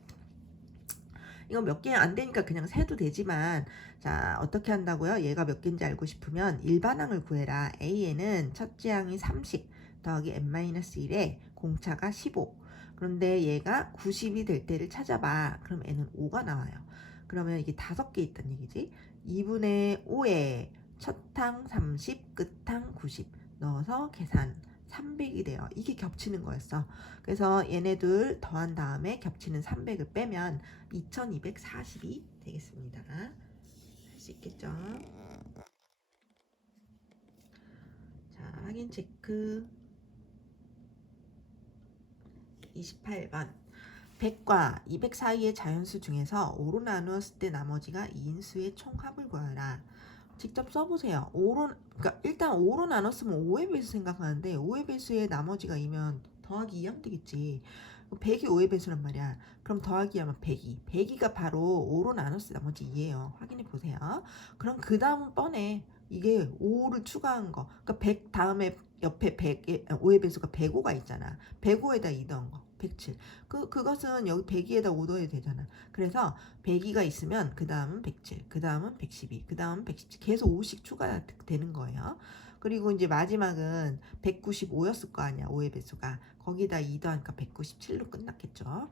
이거 몇 개 안 되니까 그냥 세도 되지만, 자, 어떻게 한다고요? 얘가 몇 개인지 알고 싶으면 일반항을 구해라. A에는 첫째 항이 30 더하기 n-1에 공차가 15. 그런데 얘가 90이 될 때를 찾아봐. 그럼 n은 5가 나와요. 그러면 이게 5개 있다는 얘기지. 2분의 5에 첫항 30, 끝항 90 넣어서 계산 300이 돼요. 이게 겹치는 거였어. 그래서 얘네들 더한 다음에 겹치는 300을 빼면 2240이 되겠습니다. 할 수 있겠죠? 자, 확인 체크. 28번. 100과 200 사이의 자연수 중에서 5로 나누었을 때 나머지가 2인수의 총합을 구하라. 직접 써보세요. 그러니까 일단 5로 나눴으면 5의 배수 생각하는데 5의 배수에 나머지가 2면 더하기 2하면 되겠지. 100이 5의 배수란 말이야. 그럼 더하기 하면 102. 102가 바로 5로 나눴을 때 나머지 2예요. 확인해 보세요. 그럼 그 다음은 뻔해. 이게 5를 추가한 거. 그러니까 100 다음에 옆에 5의 배수가 105가 있잖아. 105에다 2 더한 거. 107. 그것은 여기 102에다 5 더해도 되잖아. 그래서 102가 있으면 그 다음은 107, 그 다음은 112, 그 다음은 117. 계속 5씩 추가되는 거예요. 그리고 이제 마지막은 195였을 거 아니야. 5의 배수가. 거기다 2 더하니까 197로 끝났겠죠.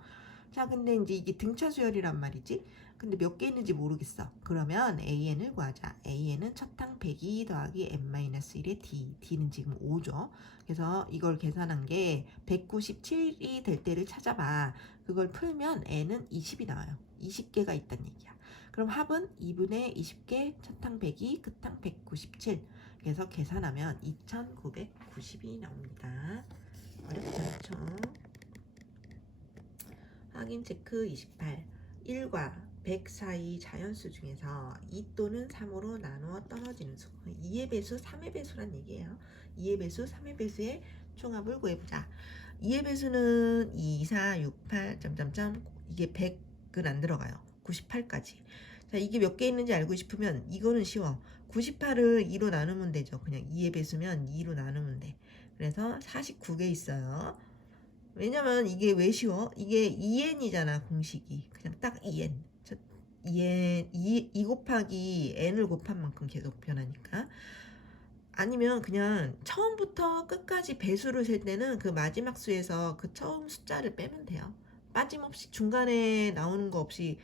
자, 근데 이제 이게 등차 수열이란 말이지. 근데 몇 개 있는지 모르겠어. 그러면 AN을 구하자. AN은 첫항 102 더하기 n-1의 D. D는 지금 5죠. 그래서 이걸 계산한 게 197이 될 때를 찾아봐. 그걸 풀면 n은 20이 나와요. 20개가 있다는 얘기야. 그럼 합은 2분의 20개, 첫항 102, 끝항 197. 그래서 계산하면 2990이 나옵니다. 어렵지 않죠? 확인 체크 28. 1과 100 사이 자연수 중에서 2 또는 3으로 나누어 떨어지는 수. 2의 배수, 3의 배수란 얘기예요. 2의 배수, 3의 배수의 총합을 구해보자. 2의 배수는 2, 4, 6, 8, 이게 100은 안 들어가요. 98까지. 자, 이게 몇 개 있는지 알고 싶으면 이거는 쉬워. 98을 2로 나누면 되죠. 그냥 2의 배수면 2로 나누면 돼. 그래서 49개 있어요. 왜냐면 이게 왜 쉬워? 이게 2n이잖아, 공식이. 그냥 딱 2n. 2n, 2 곱하기 n을 곱한 만큼 계속 변하니까. 아니면 그냥 처음부터 끝까지 배수를 셀 때는 그 마지막 수에서 그 처음 숫자를 빼면 돼요. 빠짐없이 중간에 나오는 거 없이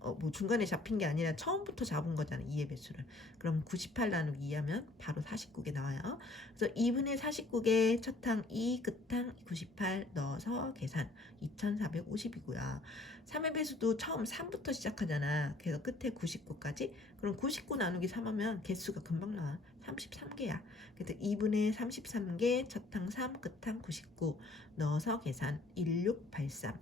뭐 중간에 잡힌 게 아니라 처음부터 잡은 거잖아, 2의 배수를. 그럼 98 나누기 2 하면 바로 49개 나와요. 그래서 2분의 49개 첫항 2, 끝항 98 넣어서 계산 2450이고요. 3의 배수도 처음 3부터 시작하잖아. 그래서 끝에 99까지. 그럼 99 나누기 3 하면 개수가 금방 나와. 33개야. 그래서 2분의 33개 첫항 3, 끝항 99 넣어서 계산 1683.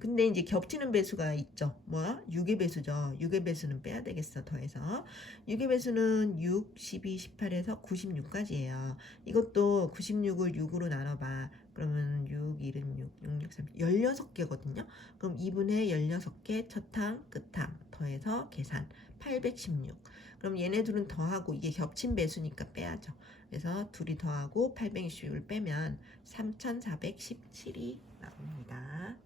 근데 이제 겹치는 배수가 있죠. 뭐야? 6의 배수죠. 6의 배수는 빼야 되겠어. 더해서. 6의 배수는 6, 12, 18에서 96까지예요. 이것도 96을 6으로 나눠봐. 그러면 6, 1은 6, 6, 6, 3, 16개거든요. 그럼 2분의 16개 첫항, 끝항 더해서 계산 816. 그럼 얘네 둘은 더하고 이게 겹친 배수니까 빼야죠. 그래서 둘이 더하고 816을 빼면 3417이 나옵니다.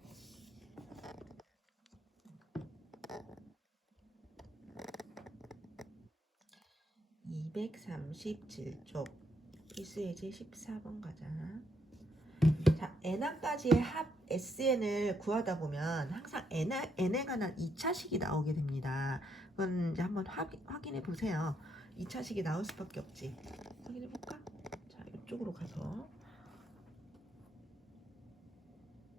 237쪽 필수예제 14번 가자. 자, n항까지의 합 SN을 구하다 보면 항상 n에 관한 2차식이 나오게 됩니다. 그건 이제 한번 확인해 보세요. 2차식이 나올 수밖에 없지. 확인해 볼까? 자, 이쪽으로 가서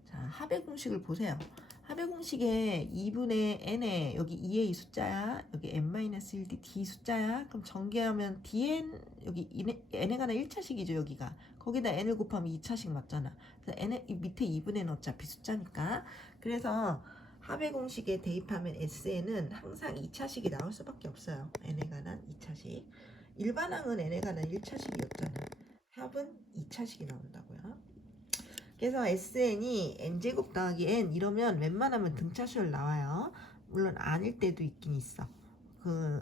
자, 합의 공식을 보세요. 합의 공식에 2분의 n에 여기 2의 이 숫자야. 여기 n-1d d 숫자야. 그럼 전개하면 dn 여기 n에 관한 1차식이죠. 여기가. 거기다 n을 곱하면 2차식 맞잖아. 그래서 n 밑에 2분의 n 어차피 숫자니까. 그래서 합의 공식에 대입하면 SN은 항상 2차식이 나올 수밖에 없어요. n에 관한 2차식. 일반항은 n에 관한 1차식이었잖아. 합은 2차식이 나온다고요. 그래서 SN이 n제곱 더하기 n 이러면 웬만하면 등차 수열 나와요. 물론 아닐 때도 있긴 있어.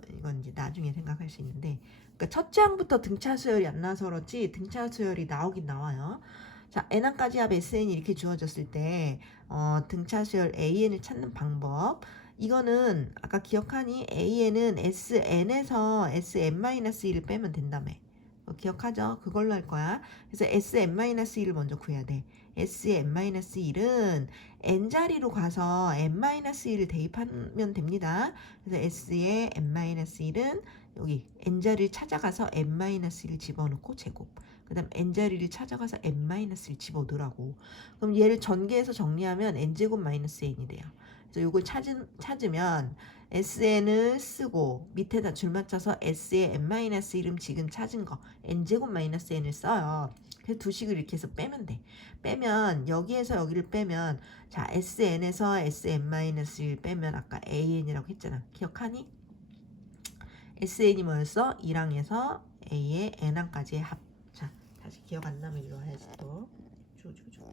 이건 이제 나중에 생각할 수 있는데, 그러니까 첫째 항부터 등차 수열이 안 나와서 그렇지 등차 수열이 나오긴 나와요. 자, n항까지 합 SN이 이렇게 주어졌을 때 등차 수열 AN을 찾는 방법. 이거는 아까 기억하니 AN은 SN에서 SN-1을 빼면 된다며. 기억하죠? 그걸로 할 거야. 그래서 SN-1을 먼저 구해야 돼. S의 n-1은 n자리로 가서 n-1을 대입하면 됩니다. 그래서 S의 n-1은 여기 n자리를 찾아가서 n-1을 집어넣고 제곱. 그 다음 n자리를 찾아가서 n-을 집어넣으라고. 그럼 얘를 전개해서 정리하면 n제곱 마이너스 n이 돼요. 그래서 이걸 찾으면 SN을 쓰고 밑에다 줄 맞춰서 S의 n-1음 지금 찾은 거 n제곱 마이너스 n을 써요. 그래서 두 식을 이렇게 해서 빼면 돼. 빼면 여기에서 여기를 빼면 자 SN에서 SN-1을 빼면 아까 AN이라고 했잖아. 기억하니? SN이 뭐였어? 1항에서 A의 N항까지의 합. 자 다시 기억 안 나면 일로 와야지 또. 줘.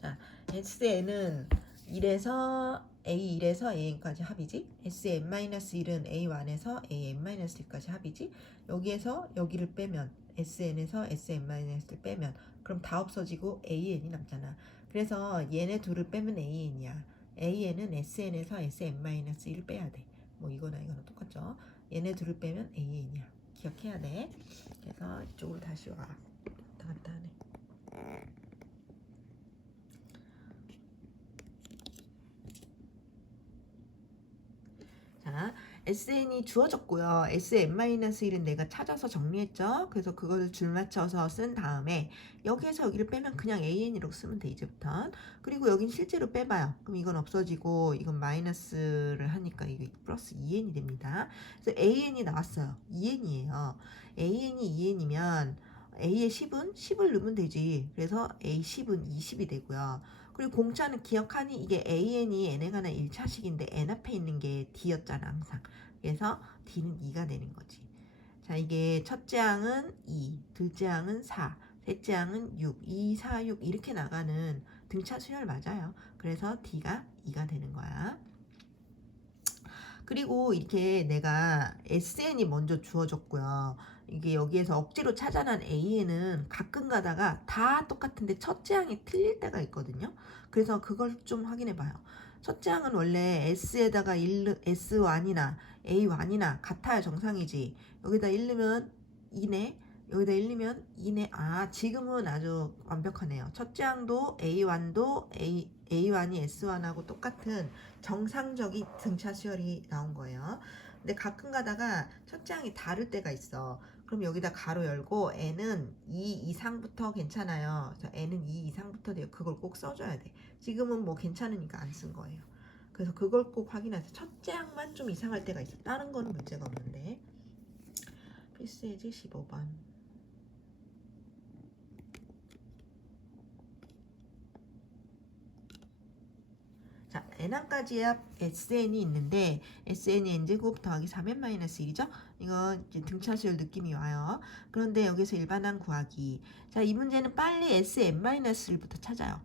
자, SN은 1에서 A1에서 AN까지 합이지. SN-1은 A1에서 AN-1까지 합이지. 여기에서 여기를 빼면 SN에서 SN-을 빼면 그럼 다 없어지고 AN이 남잖아. 그래서 얘네 둘을 빼면 AN이야. AN은 SN에서 SN-1을 빼야 돼. 뭐 이거나 똑같죠. 얘네 둘을 빼면 AN이야. 기억해야 돼. 그래서 이쪽으로 다시 와. 왔다 갔다 하네. 자, SN이 주어졌고요. SN-1은 내가 찾아서 정리했죠. 그래서 그걸 줄 맞춰서 쓴 다음에 여기에서 여기를 빼면 그냥 AN이라고 쓰면 돼 이제부터. 그리고 여긴 실제로 빼봐요. 그럼 이건 없어지고 이건 마이너스를 하니까 이게 플러스 2N이 됩니다. 그래서 AN이 나왔어요. 2N이에요. AN이 2N이면 A의 10을 넣으면 되지. 그래서 A10은 20이 되고요. 그리고 공차는 기억하니 이게 AN이 n에 관한 1차식인데 n 앞에 있는 게 D였잖아 항상. 그래서 D는 2가 되는 거지. 자 이게 첫째 항은 2, 둘째 항은 4, 셋째 항은 6, 2, 4, 6 이렇게 나가는 등차 수열 맞아요. 그래서 D가 2가 되는 거야. 그리고 이렇게 내가 SN이 먼저 주어졌고요. 이게 여기에서 억지로 찾아낸 AN은 가끔 가다가 다 똑같은데 첫째 항이 틀릴 때가 있거든요. 그래서 그걸 좀 확인해 봐요. 첫째 항은 원래 S에다가 S1이나 A1이나 같아야 정상이지. 여기다 1 넣으면 2네. 여기다 1 넣으면 2네. 아, 지금은 아주 완벽하네요. 첫째 항도 A1도 A1이 S1하고 똑같은 정상적인 등차 수열이 나온 거예요. 근데 가끔 가다가 첫째 항이 다를 때가 있어. 그럼 여기다 가로 열고 N은 2 이상부터 괜찮아요. 그래서 N은 2 이상부터 돼요. 그걸 꼭 써줘야 돼. 지금은 뭐 괜찮으니까 안 쓴 거예요. 그래서 그걸 꼭 확인하세요. 첫째 항만 좀 이상할 때가 있어. 다른 거는 문제가 없는데. 필수예지 15번. 자, n항까지야 sn이 있는데 sn이 n제곱 더하기 3n-1이죠? 이거 이제 등차수열 느낌이 와요. 그런데 여기서 일반항 구하기. 자, 이 문제는 빨리 sn-1부터 찾아요.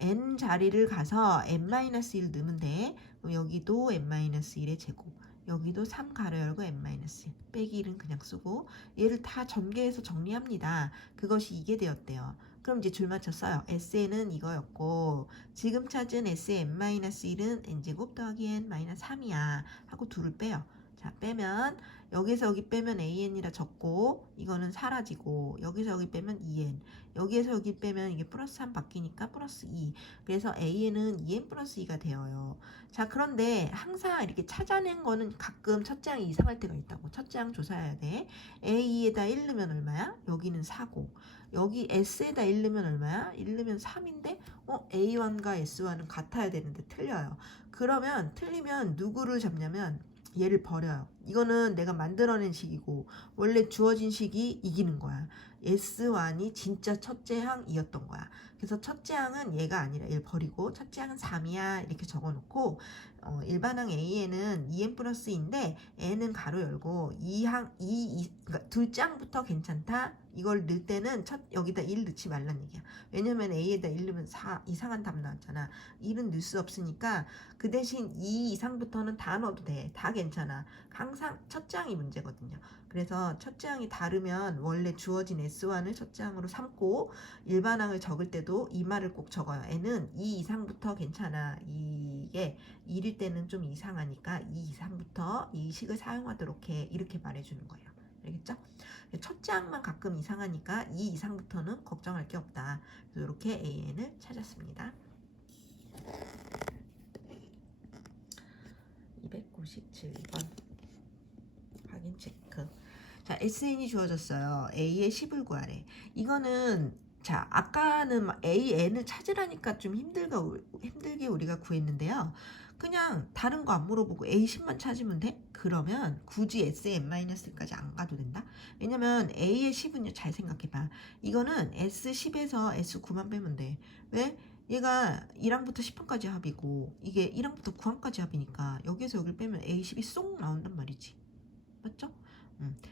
n 자리를 가서 n-1 넣으면 돼. 그럼 여기도 n-1의 제곱. 여기도 3 가로 열고 n-1 빼기 1은 그냥 쓰고 얘를 다 전개해서 정리합니다. 그것이 이게 되었대요. 그럼 이제 줄 맞춰 써요. SN은 이거였고 지금 찾은 SN-1은 n제곱 더하기 n-3이야 하고 2를 빼요. 자, 빼면 여기서 여기 빼면 AN이라 적고 이거는 사라지고 여기서 여기 빼면 2N 여기에서 여기 빼면 이게 플러스 3 바뀌니까 플러스 2 그래서 AN은 2N 플러스 2가 되어요. 자, 그런데 항상 이렇게 찾아낸 거는 가끔 첫째 항이 이상할 때가 있다고. 첫째 항 조사해야 돼. A에다 1 넣으면 얼마야? 여기는 4고 여기 S에다 1 넣으면 얼마야? 1 넣으면 3인데 A1과 S1은 같아야 되는데 틀려요. 그러면 틀리면 누구를 잡냐면 얘를 버려요. 이거는 내가 만들어낸 식이고 원래 주어진 식이 이기는 거야. S1이 진짜 첫째 항이었던 거야. 그래서 첫째 항은 얘가 아니라 얘를 버리고 첫째 항은 3이야 이렇게 적어놓고 일반항 A에는 2n 플러스 2인데 n은 가로 열고 그러니까 둘째 항부터 괜찮다. 이걸 넣을 때는 여기다 1 넣지 말란 얘기야. 왜냐면 A에다 1 넣으면 4 이상한 답 나왔잖아. 1은 넣을 수 없으니까 그 대신 2 이상부터는 다 넣어도 돼. 다 괜찮아. 항상 첫째 항이 문제거든요. 그래서 첫째 항이 다르면 원래 주어진 S1을 첫째 항으로 삼고 일반항을 적을 때도 이 말을 꼭 적어요. n은 2 이상부터 괜찮아. 이게 1일 때는 좀 이상하니까 2 이상부터 이 식을 사용하도록 해. 이렇게 말해주는 거예요. 알겠죠? 첫째 항만 가끔 이상하니까 2 이상부터는 걱정할 게 없다. 그래서 이렇게 AN을 찾았습니다. 297번 확인 체크. 자, SN이 주어졌어요. A의 10을 구하래. 이거는 자, 아까는 AN을 찾으라니까 좀 힘들게 우리가 구했는데요. 그냥 다른 거 안 물어보고 A10만 찾으면 돼? 그러면 굳이 SN-까지 안 가도 된다? 왜냐면 A의 10은요, 잘 생각해봐. 이거는 S10에서 S9만 빼면 돼. 왜? 얘가 1항부터 10항까지 합이고 이게 1항부터 9항까지 합이니까 여기에서 여기를 빼면 A10이 쏙 나온단 말이지. 맞죠?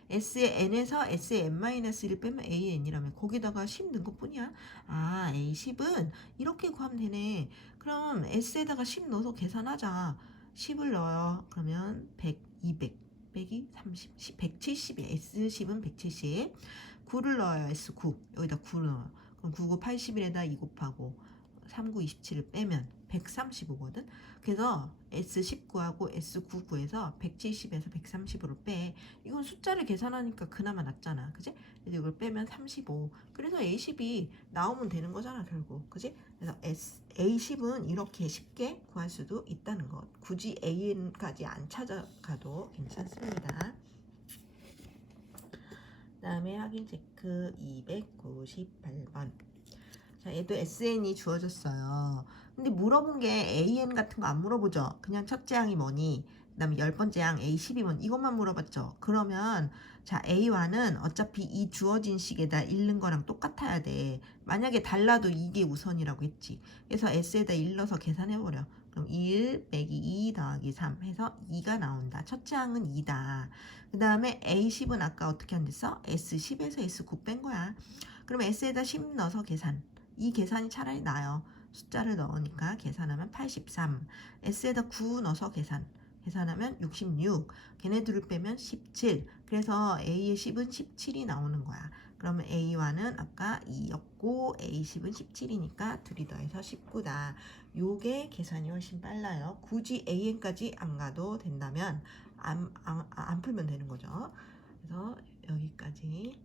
S의 n에서 S의 n-1을 빼면 AN이라면 거기다가 10 넣은 것 뿐이야. 아, A10은 이렇게 구하면 되네. 그럼 S에다가 10 넣어서 계산하자. 10을 넣어요. 그러면 100, 200 빼기 30, 170이에요. S10은 170. 9를 넣어요. S9. 여기다 9를 넣어요. 그럼 9, 9, 81에다 2 곱하고 3, 9, 27을 빼면 135거든. 그래서 S19하고 S9 구해서 170에서 135를 빼. 이건 숫자를 계산하니까 그나마 낫잖아. 그지? 그래서 이걸 빼면 35. 그래서 A10이 나오면 되는 거잖아, 결국. 그지? 그래서 A10은 이렇게 쉽게 구할 수도 있다는 것. 굳이 AN까지 안 찾아가도 괜찮습니다. 그 다음에 확인 체크 298번. 자, 얘도 SN이 주어졌어요. 근데 물어본 게 AN 같은 거 안 물어보죠. 그냥 첫째 항이 뭐니? 그 다음에 10번째 항 A10이 뭐니? 이것만 물어봤죠. 그러면 자, A1은 어차피 이 주어진 식에다 읽는 거랑 똑같아야 돼. 만약에 달라도 이게 우선이라고 했지. 그래서 S에다 1 넣어서 계산해버려. 그럼 1 빼기 2 더하기 3 해서 2가 나온다. 첫째 항은 2다. 그 다음에 A10은 아까 어떻게 한댔어? S10에서 S9 뺀 거야. 그럼 S에다 10 넣어서 계산. 이 계산이 차라리 나아요. 숫자를 넣으니까 계산하면 83. S에다 9 넣어서 계산하면 66. 걔네들을 빼면 17. 그래서 A의 10은 17이 나오는 거야. 그러면 A1은 아까 2였고 A10은 17이니까 둘이 더해서 19다. 요게 계산이 훨씬 빨라요. 굳이 AN까지 안 가도 된다면 안 풀면 되는 거죠. 그래서 여기까지